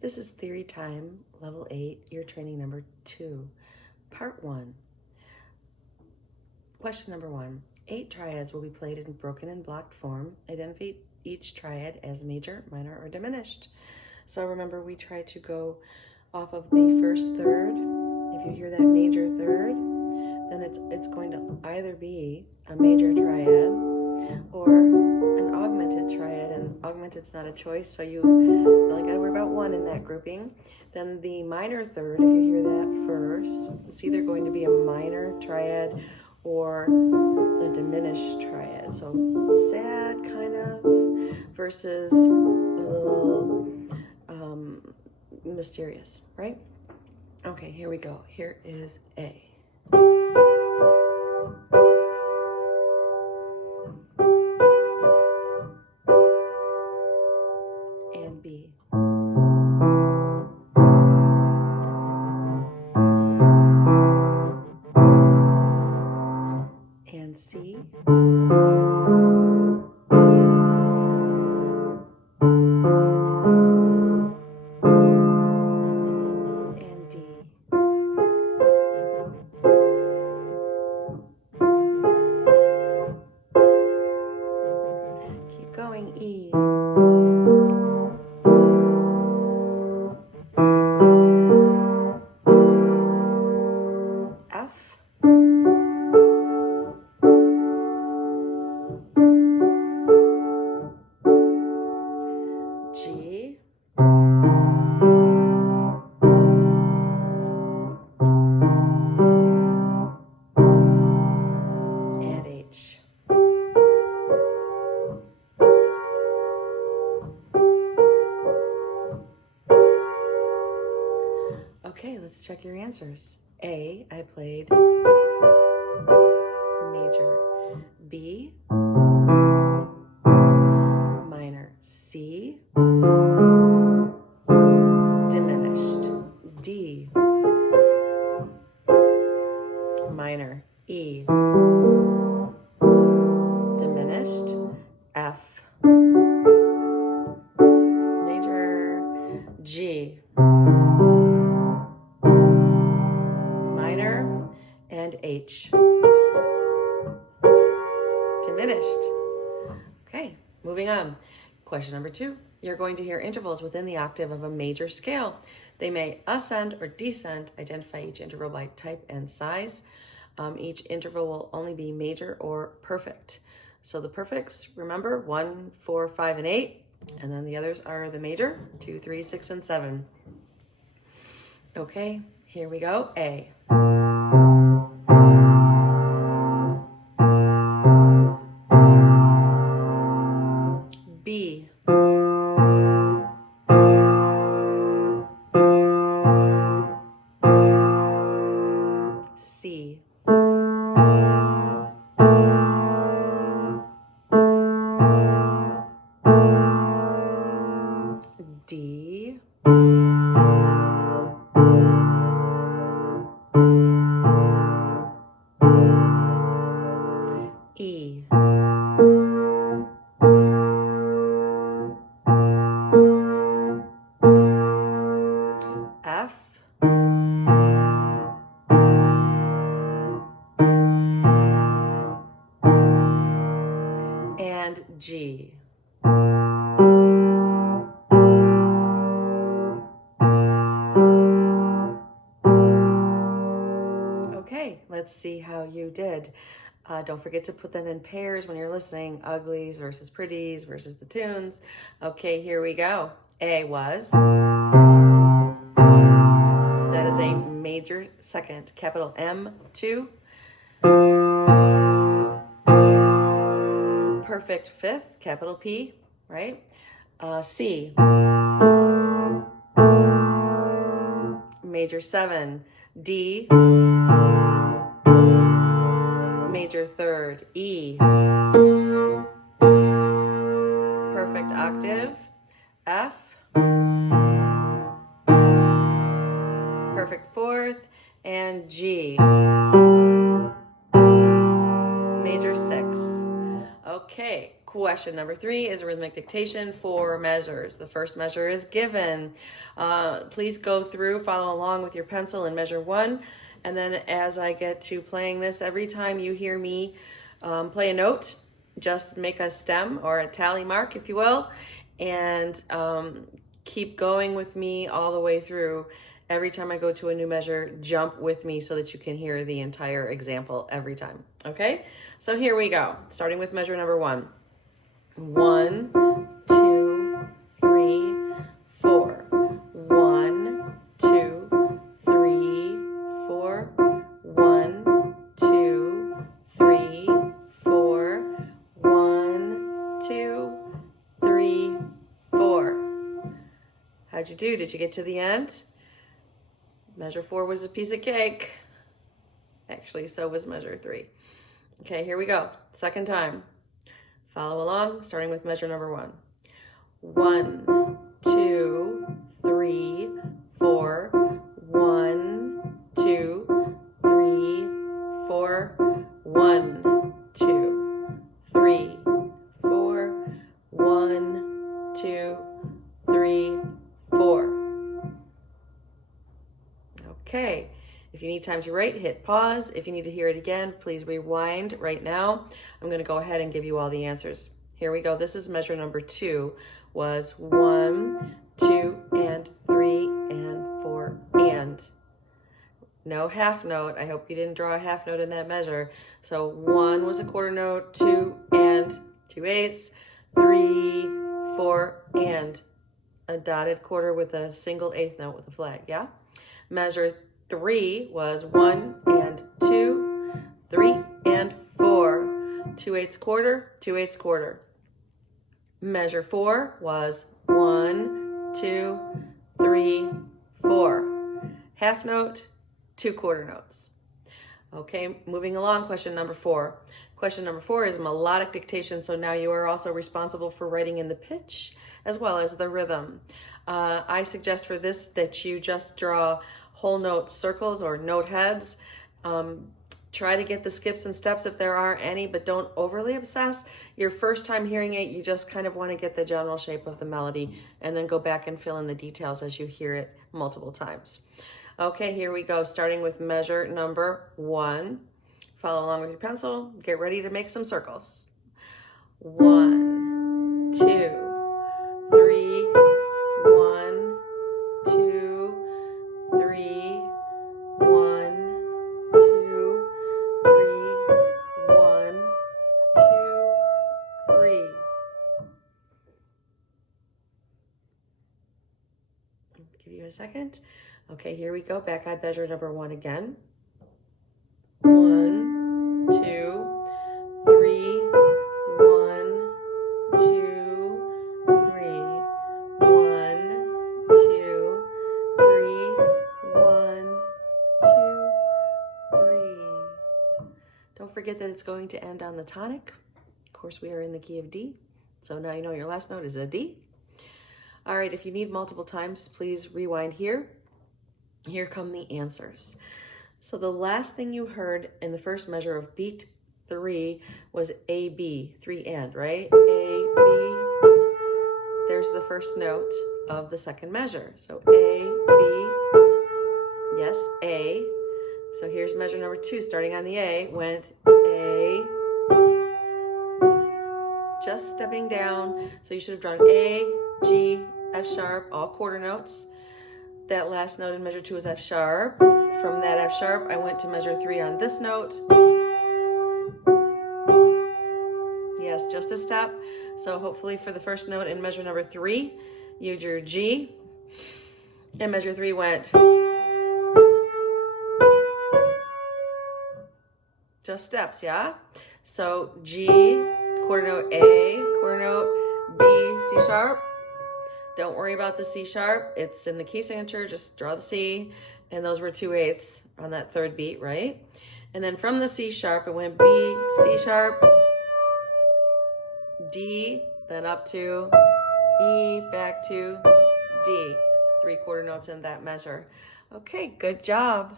This is Theory Time, Level 8, Ear Training Number 2, Part 1. Question number 1. 8 triads will be played in broken and blocked form. Identify each triad as major, minor, or diminished. So remember, we try to go off of the first third. If you hear that major third, then it's going to either be a major triad or an augmented triad, and augmented's not a choice, so you only got to worry about one in that grouping. Then the minor third, if you hear that first, it's either going to be a minor triad or a diminished triad. So sad, kind of, versus a little mysterious, right? Okay, here we go. Here is A. And B. And C. And D. Keep going, E. F. G. And H. Okay, let's check your answers. A, I played major. B, minor. C, diminished. D, minor. E, diminished. F, major. G, minor. And H, diminished. Okay, moving on. Question number 2. You're going to hear intervals within the octave of a major scale. They may ascend or descend. Identify each interval by type and size. Each interval will only be major or perfect. So the perfects, remember, 1, 4, 5, and 8. And then the others are the major, 2, 3, 6, and 7. Okay, here we go. A. B. C. D. E. F. And G. Okay, let's see how you did. Don't forget to put them in pairs when you're listening. Uglies versus pretties versus the tunes. Okay, here we go. A was. That is a major second. Capital M2. Perfect fifth. Capital P, right? C. Major 7. D. Major third. E. Perfect octave. F. Perfect fourth. And G. Major 6. Okay, question. question number 3 is rhythmic dictation for measures. The first measure is given. Please go through, follow along with your pencil in measure 1. And then as I get to playing this, every time you hear me play a note, just make a stem or a tally mark, if you will, and keep going with me all the way through. Every time I go to a new measure, jump with me so that you can hear the entire example every time. Okay? So here we go. Starting with measure number 1. 1, 2, 3, 4. 1, 2, 3, 4. 1, 2, 3, 4. 1, 2, 3, 4. How'd you do? Did you get to the end? Measure 4 was a piece of cake. Actually, so was measure 3. Okay, here we go. Second time. Follow along, starting with measure number 1. 1, 2, 3, 4. 1, 2, 3, 4. 1, 2, 3, 4. 1, 2, 3, 4. Okay, if you need time to write, hit pause. If you need to hear it again, please rewind right now. I'm going to go ahead and give you all the answers. Here we go. This is measure number 2, was 1, 2, and 3, and 4, and. No half note. I hope you didn't draw a half note in that measure. So 1 was a quarter note, 2, and 2/8, 3, 4, and a dotted quarter with a single eighth note with a flag, yeah? Measure 3 was 1 and 2, 3 and 4, 2/8 quarter, 2/8 quarter. Measure 4 was 1, 2, 3, 4. Half note, 2 quarter notes. Okay, moving along, question number 4. Question number 4 is melodic dictation, so now you are also responsible for writing in the pitch as well as the rhythm. I suggest for this that you just draw whole note circles or note heads. Try to get the skips and steps if there are any, but don't overly obsess. Your first time hearing it, you just kind of want to get the general shape of the melody and then go back and fill in the details as you hear it multiple times. Okay, here we go, starting with measure number 1. Follow along with your pencil. Get ready to make some circles. 1, 2, 3, 1, 2, 3, 1, 2, 3, 1, 2, 3. Give you a second. Okay, here we go. Back on measure number 1 again. 1, 2, 3, 1, 2, 3, 1, 2, 3, 1, 2, 3. Don't forget that it's going to end on the tonic. Of course, we are in the key of D, so now you know your last note is a D. All right, if you need multiple times, please rewind here. Here come the answers. So the last thing you heard in the first measure of beat 3 was A, B, 3 and, right? A, B. There's the first note of the second measure. So A, B, yes, A. So here's measure number 2, starting on the A, went A, just stepping down. So you should have drawn A, G, F sharp, all quarter notes. That last note in measure 2 is F sharp. From that F sharp, I went to measure 3 on this note. Yes, just a step. So hopefully for the first note in measure number 3, you drew G. And measure 3 went. Just steps, yeah? So G, quarter note A, quarter note B, C sharp. Don't worry about the C sharp. It's in the key signature. Just draw the C. And those were 2/8 on that third beat, right? And then from the C sharp, it went B, C sharp, D, then up to E, back to D. 3 quarter notes in that measure. Okay, good job.